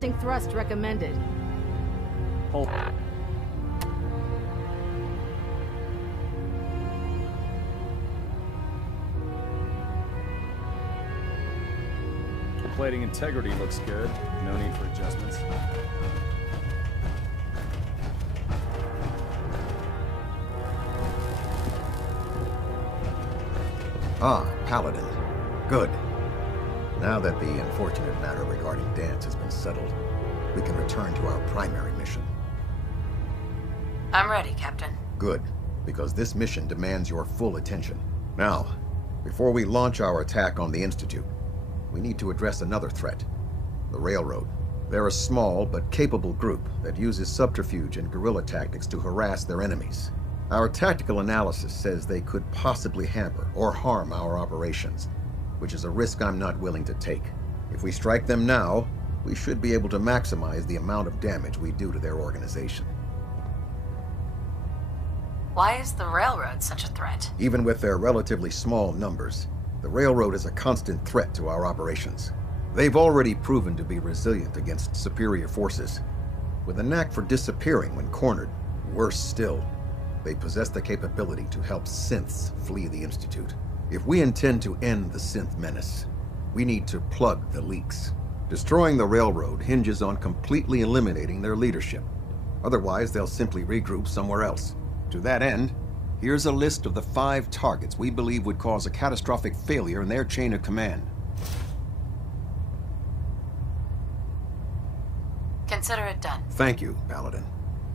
Thrust recommended. Hold. Plating integrity looks good. No need for adjustments. Ah, Paladin. Good. Now that the unfortunate matter regarding Dance has been settled, we can return to our primary mission. I'm ready, Captain. Good, because this mission demands your full attention. Now, before we launch our attack on the Institute, we need to address another threat, the Railroad. They're a small but capable group that uses subterfuge and guerrilla tactics to harass their enemies. Our tactical analysis says they could possibly hamper or harm our operations, which is a risk I'm not willing to take. If we strike them now, we should be able to maximize the amount of damage we do to their organization. Why is the Railroad such a threat? Even with their relatively small numbers, the Railroad is a constant threat to our operations. They've already proven to be resilient against superior forces, with a knack for disappearing when cornered. Worse still, they possess the capability to help synths flee the Institute. If we intend to end the synth menace, we need to plug the leaks. Destroying the Railroad hinges on completely eliminating their leadership. Otherwise, they'll simply regroup somewhere else. To that end, here's a list of the 5 targets we believe would cause a catastrophic failure in their chain of command. Consider it done. Thank you, Paladin.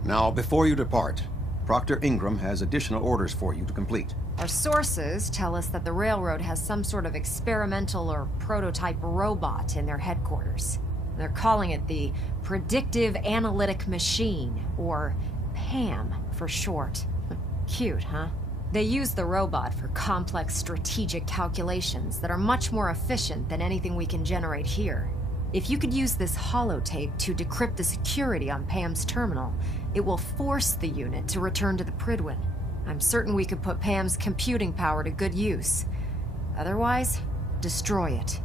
Now, before you depart, Proctor Ingram has additional orders for you to complete. Our sources tell us that the Railroad has some sort of experimental or prototype robot in their headquarters. They're calling it the Predictive Analytic Machine, or PAM for short. Cute, huh? They use the robot for complex strategic calculations that are much more efficient than anything we can generate here. If you could use this holotape to decrypt the security on PAM's terminal, it will force the unit to return to the Pridwin. I'm certain we could put PAM's computing power to good use. Otherwise, destroy it.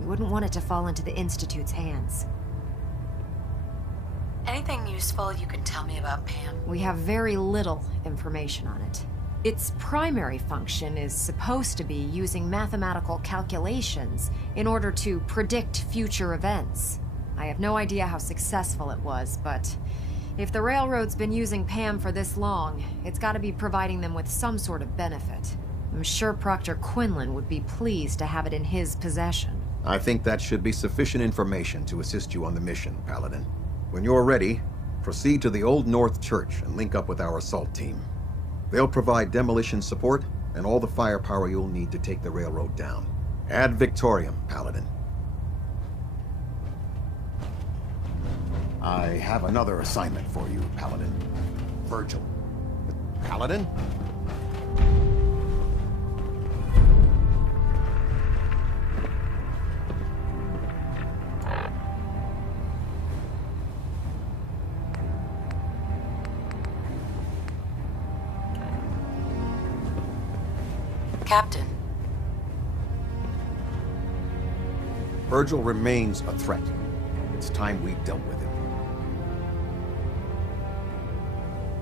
We wouldn't want it to fall into the Institute's hands. Anything useful you can tell me about PAM? We have very little information on it. Its primary function is supposed to be using mathematical calculations in order to predict future events. I have no idea how successful it was, but if the Railroad's been using PAM for this long, it's got to be providing them with some sort of benefit. I'm sure Proctor Quinlan would be pleased to have it in his possession. I think that should be sufficient information to assist you on the mission, Paladin. When you're ready, proceed to the Old North Church and link up with our assault team. They'll provide demolition support and all the firepower you'll need to take the Railroad down. Ad Victoriam, Paladin. I have another assignment for you, Paladin. Virgil. Paladin? Captain. Virgil remains a threat. It's time we dealt with him.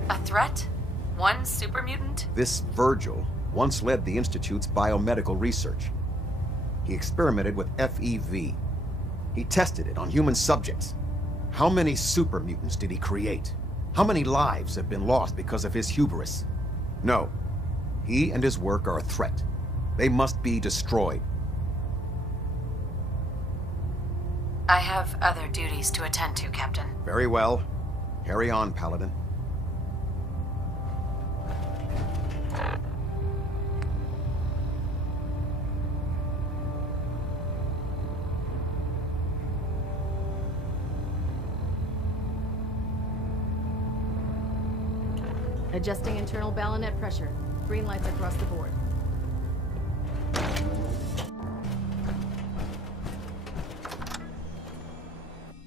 A threat? One super mutant? This Virgil once led the Institute's biomedical research. He experimented with FEV. He tested it on human subjects. How many super mutants did he create? How many lives have been lost because of his hubris? No. He and his work are a threat. They must be destroyed. I have other duties to attend to, Captain. Very well. Carry on, Paladin. Adjusting internal bayonet pressure. Green lights across the board.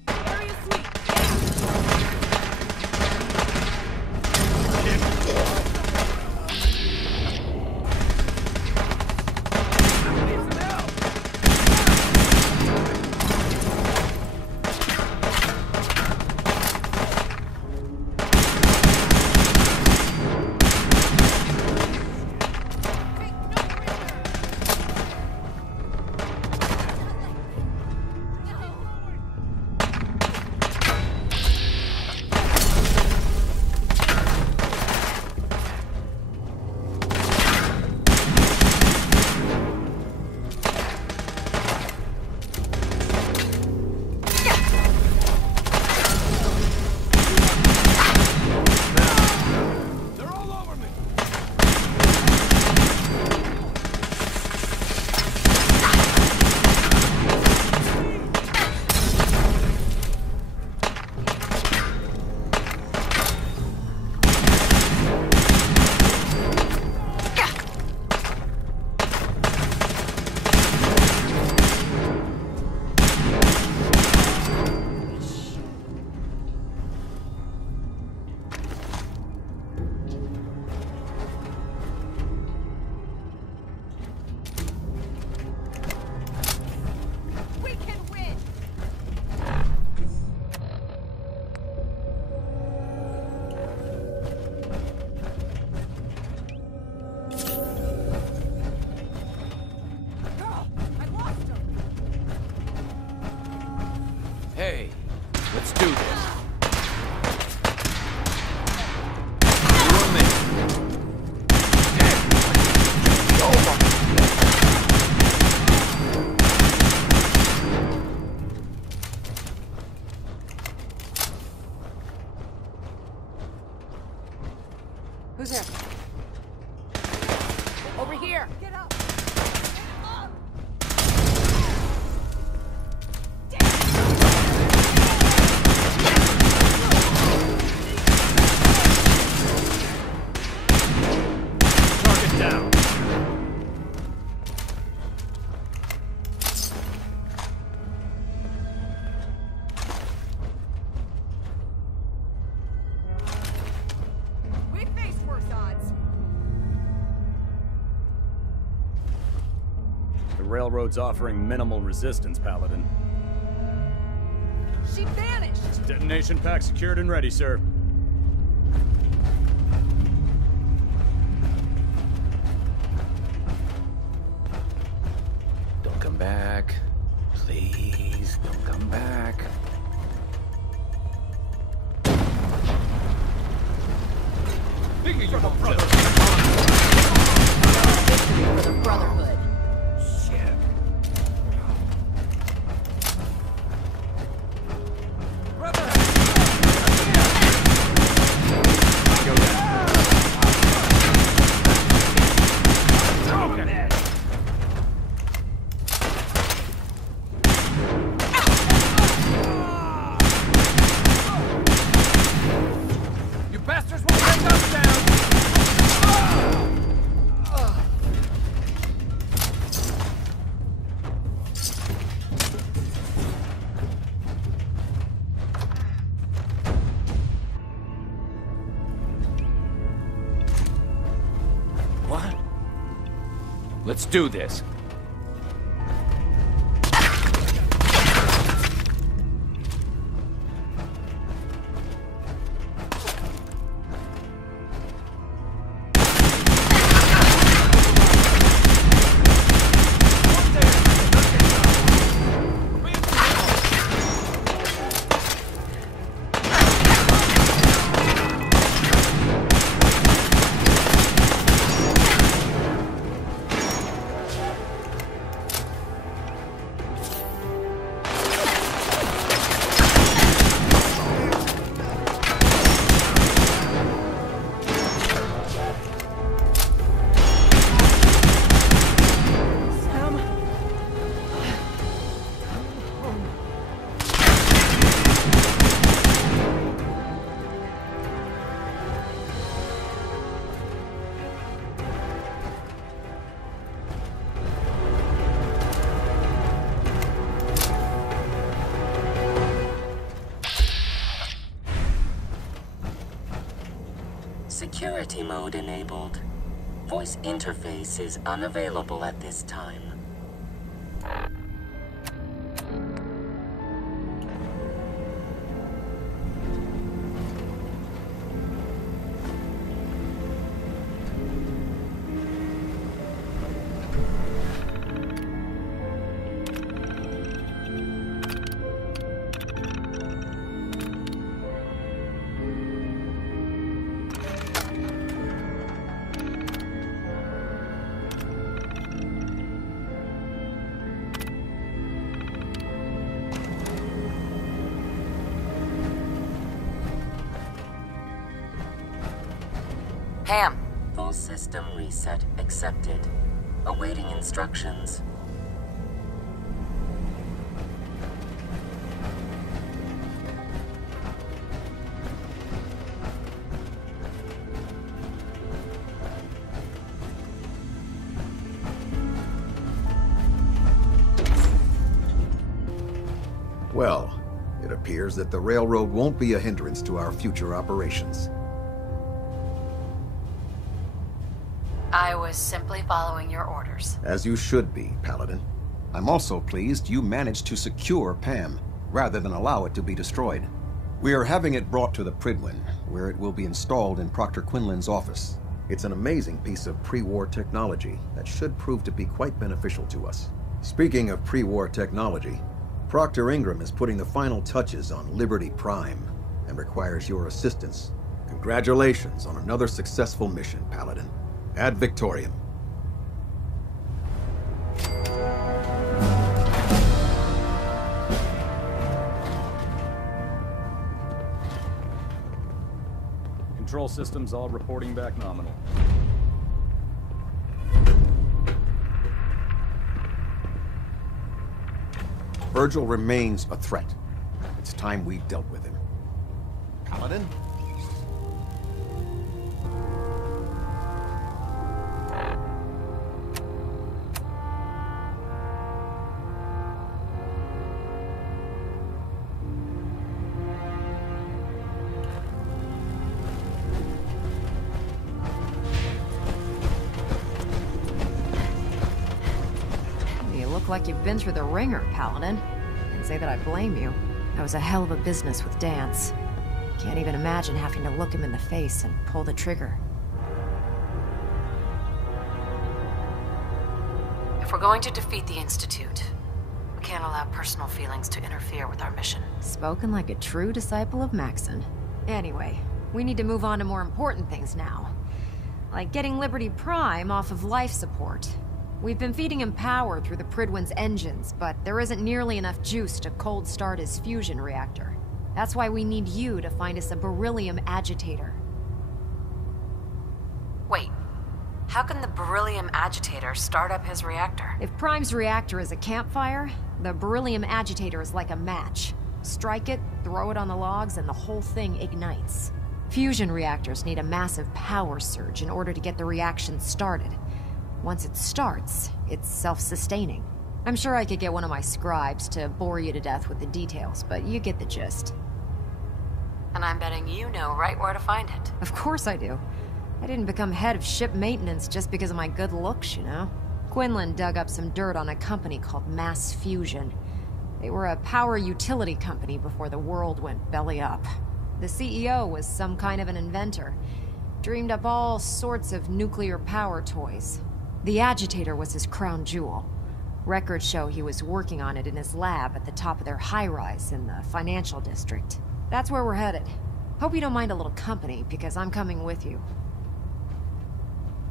Area sweep. Hey, let's do this. Who's there? Over here! Get up! Target down. We faced worse odds. The railroad's offering minimal resistance, Paladin. She vanished! Detonation pack secured and ready, sir. Don't come back. Please, don't come back. Victory for the Brotherhood. Shit. Go down. You bastards will take us down! What? Let's do this. Security mode enabled. Voice interface is unavailable at this time. Ham, Full system reset accepted. Awaiting instructions. Well, it appears that the railroad won't be a hindrance to our future operations. I was simply following your orders. As you should be, Paladin. I'm also pleased you managed to secure Pam, rather than allow it to be destroyed. We are having it brought to the Pridwin, where it will be installed in Proctor Quinlan's office. It's an amazing piece of pre-war technology that should prove to be quite beneficial to us. Speaking of pre-war technology, Proctor Ingram is putting the final touches on Liberty Prime and requires your assistance. Congratulations on another successful mission, Paladin. Ad Victoriam. Control systems all reporting back nominal. Virgil remains a threat. It's time we dealt with him. Paladin? Like you've been through the ringer, Paladin. And say that I blame you. That was a hell of a business with Dance. Can't even imagine having to look him in the face and pull the trigger. If we're going to defeat the Institute, we can't allow personal feelings to interfere with our mission. Spoken like a true disciple of Maxon. Anyway, we need to move on to more important things now. Like getting Liberty Prime off of life support. We've been feeding him power through the Pridwin's engines, but there isn't nearly enough juice to cold start his fusion reactor. That's why we need you to find us a beryllium agitator. Wait, how can the beryllium agitator start up his reactor? If Prime's reactor is a campfire, the beryllium agitator is like a match. Strike it, throw it on the logs, and the whole thing ignites. Fusion reactors need a massive power surge in order to get the reaction started. Once it starts, it's self-sustaining. I'm sure I could get one of my scribes to bore you to death with the details, but you get the gist. And I'm betting you know right where to find it. Of course I do. I didn't become head of ship maintenance just because of my good looks, you know? Quinlan dug up some dirt on a company called Mass Fusion. They were a power utility company before the world went belly up. The CEO was some kind of an inventor. Dreamed up all sorts of nuclear power toys. The agitator was his crown jewel. Records show he was working on it in his lab at the top of their high-rise in the financial district. That's where we're headed. Hope you don't mind a little company, because I'm coming with you.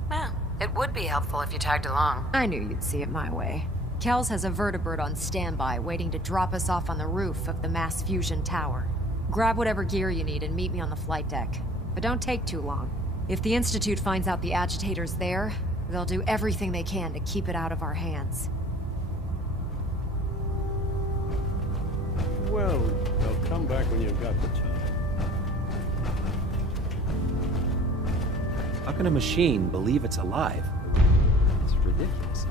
Well, it would be helpful if you tagged along. I knew you'd see it my way. Kells has a vertibird on standby, waiting to drop us off on the roof of the Mass Fusion Tower. Grab whatever gear you need and meet me on the flight deck. But don't take too long. If the Institute finds out the agitator's there, they'll do everything they can to keep it out of our hands. Well, they'll come back when you've got the time. How can a machine believe it's alive? It's ridiculous.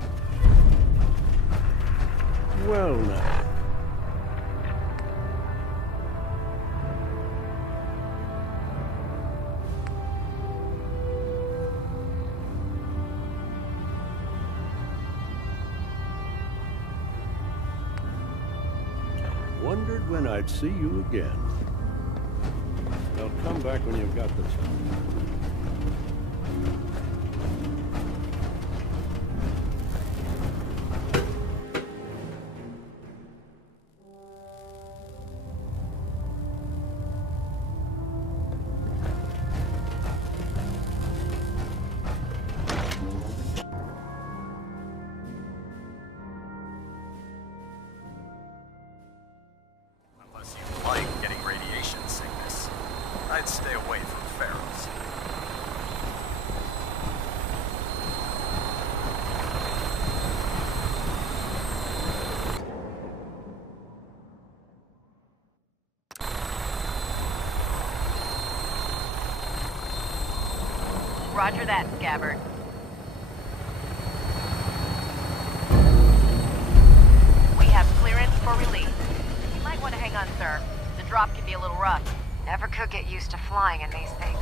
Well, now. Wondered when I'd see you again. They'll come back when you've got the time. Unless you like getting radiation sickness, I'd stay away from ferals. Roger that, Scabbard. We have clearance for release. You might want to hang on, sir. The drop can be a little rough. Never could get used to flying in these things.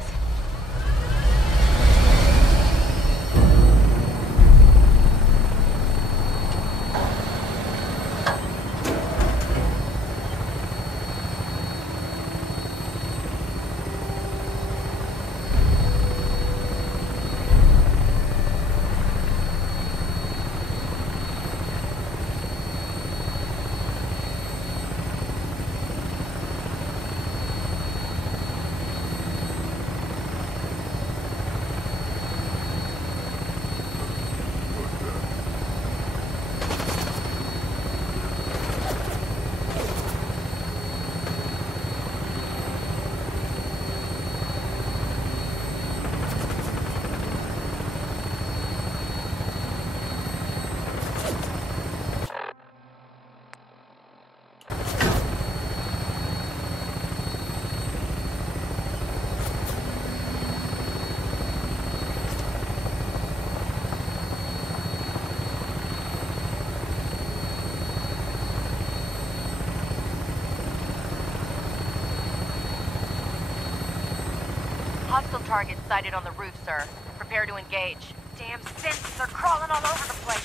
Hostile targets sighted on the roof, sir. Prepare to engage. Damn synths are crawling all over the place.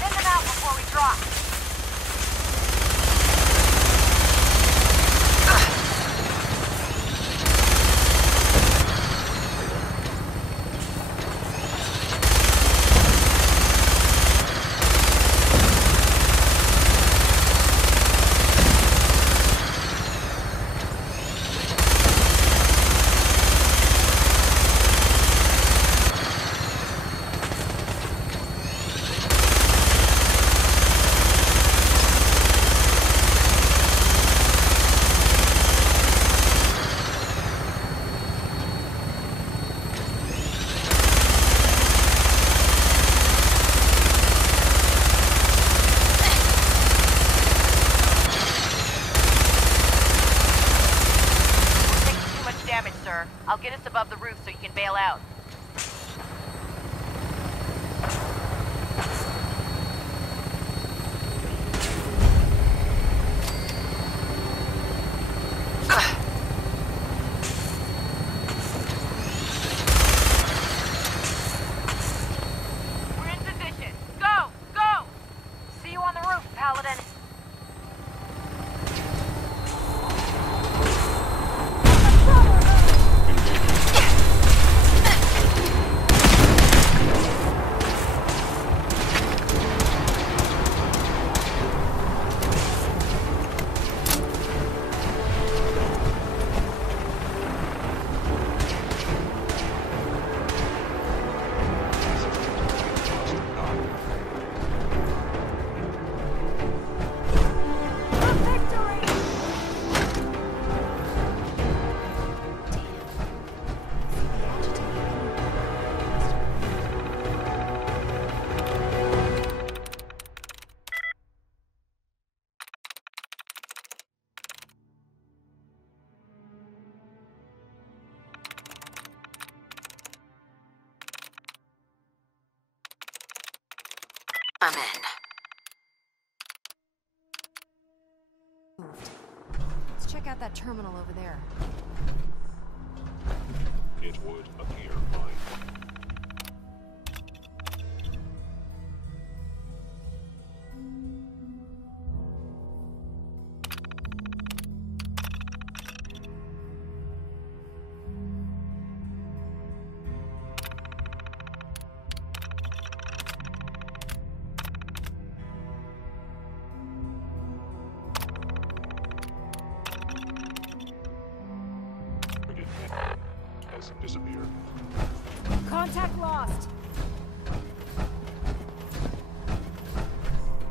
Send them out before we drop. I'll get us above the roof so you can bail out. We're in position. Go! Go! See you on the roof, Paladin. I'm in. Let's check out that terminal over there. It would appear fine. Has disappeared. Contact lost.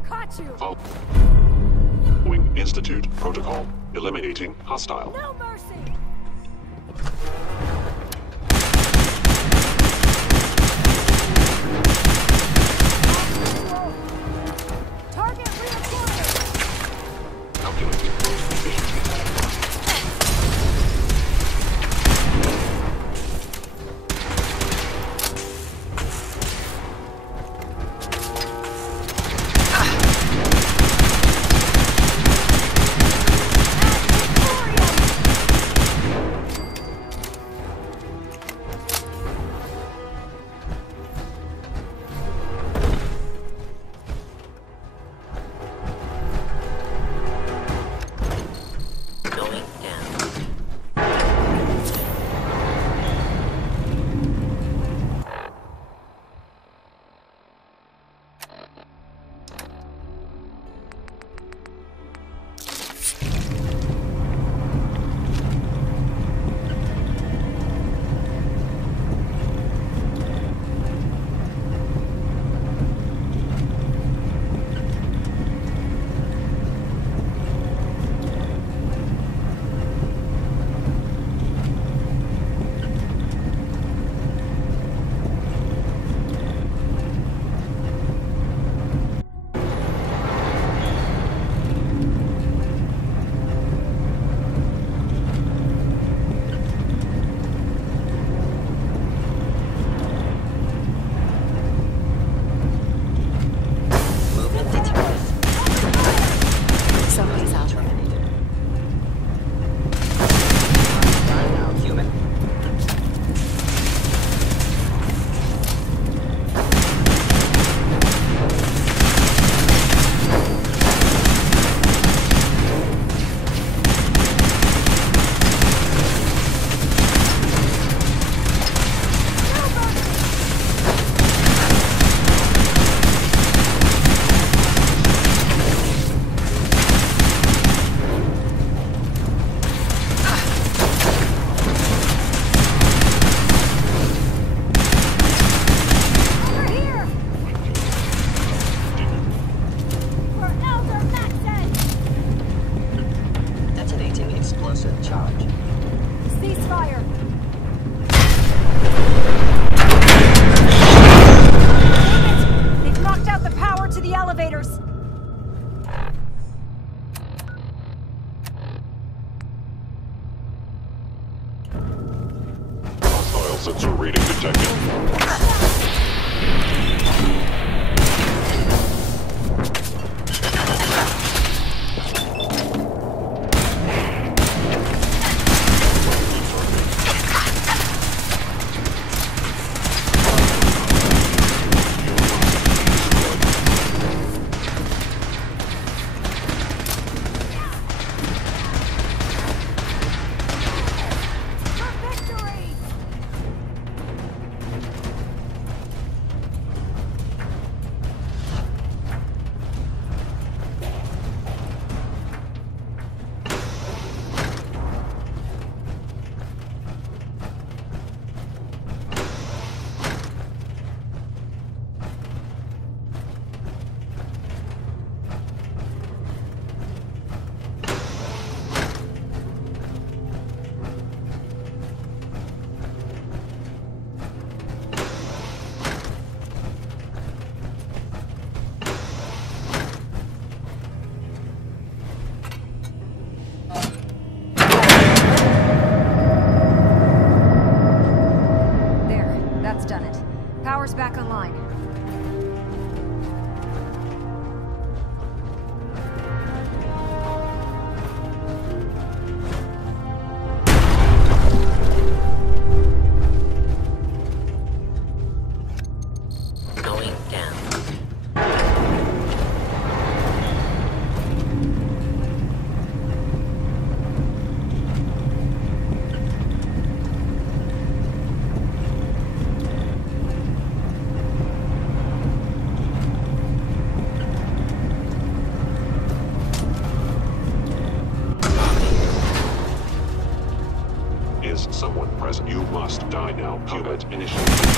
Caught you. Following Institute protocol. Eliminating hostile. No mercy. Target reappointed. Calculating efficiency. explosive charge. Ceasefire! They've knocked out the power to the elevators! Hostile sensor reading detected. Back online. Going down. Is someone present? You must die now. Combat initiated.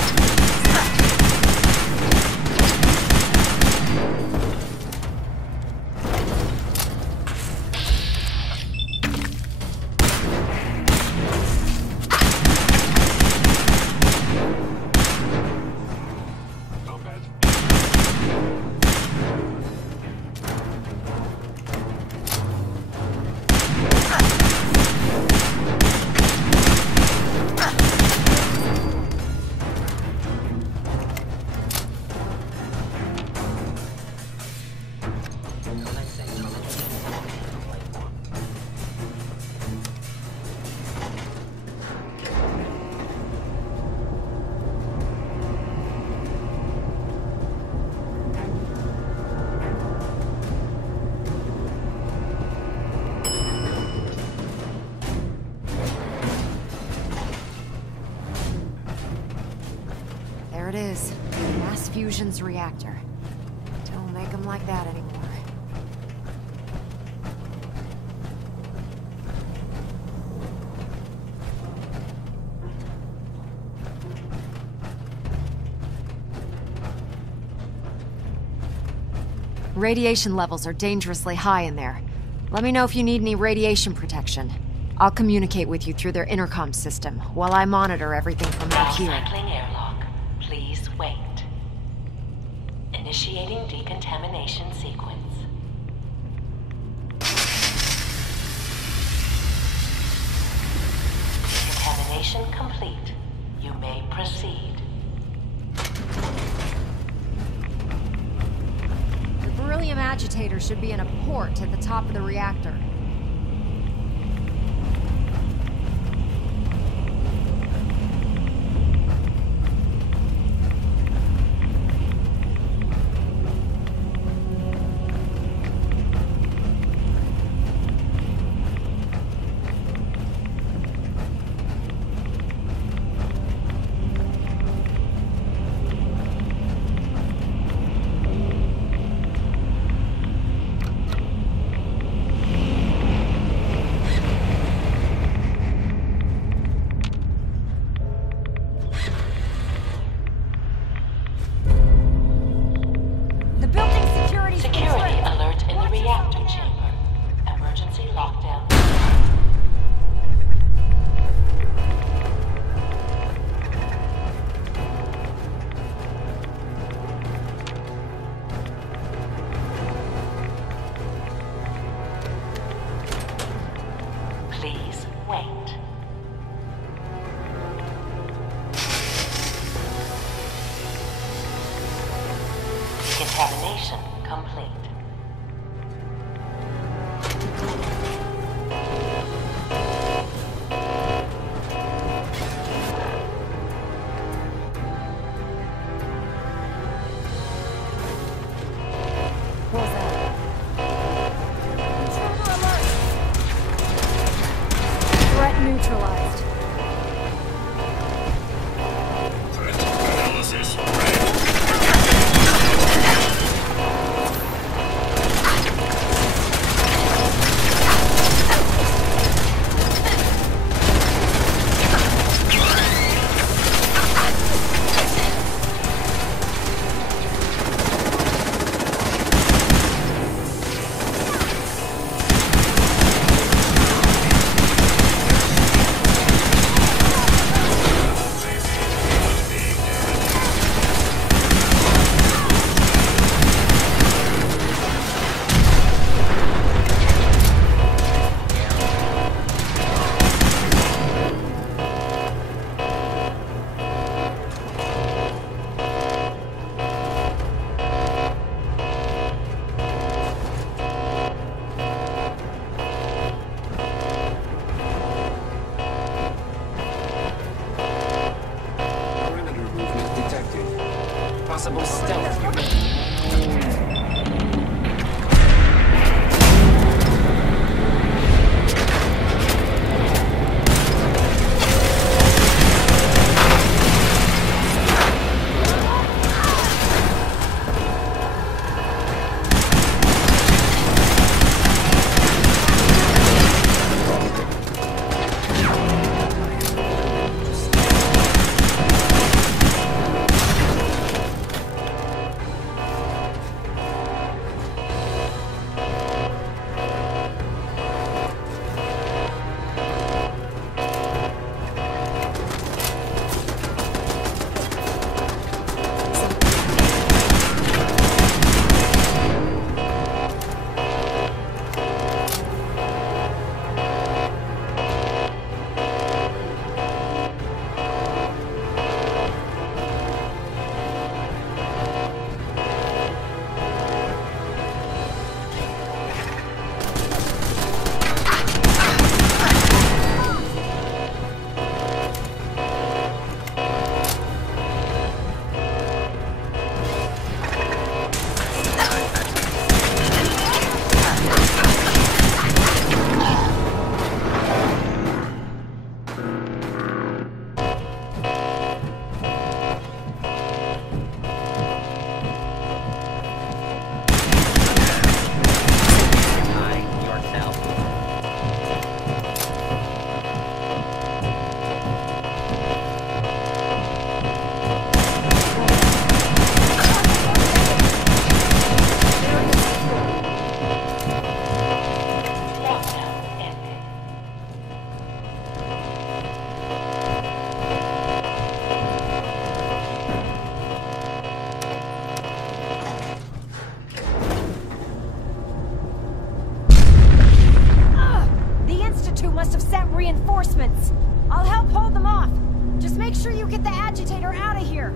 There it is. Mass fusion's reactor. Don't make them like that anymore. Radiation levels are dangerously high in there. Let me know if you need any radiation protection. I'll communicate with you through their intercom system while I monitor everything from out here. Cycling airlock. Please wait. Initiating decontamination sequence. Decontamination complete. You may proceed. The beryllium agitator should be in a port at the top of the reactor. Wait. Contamination complete. What was that? Threat neutralized. Analysis ready. Perimeter movement detected. Possible stealth unit. Must have sent reinforcements. I'll help hold them off. Just make sure you get the agitator out of here.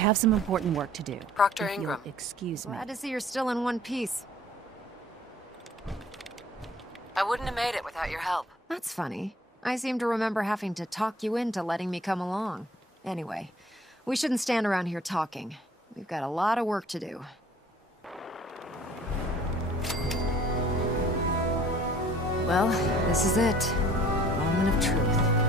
have some important work to do. Proctor if you'll Ingram. excuse me. Glad to see you're still in one piece. I wouldn't have made it without your help. That's funny. I seem to remember having to talk you into letting me come along. Anyway, we shouldn't stand around here talking. We've got a lot of work to do. Well, this is it. Moment of truth.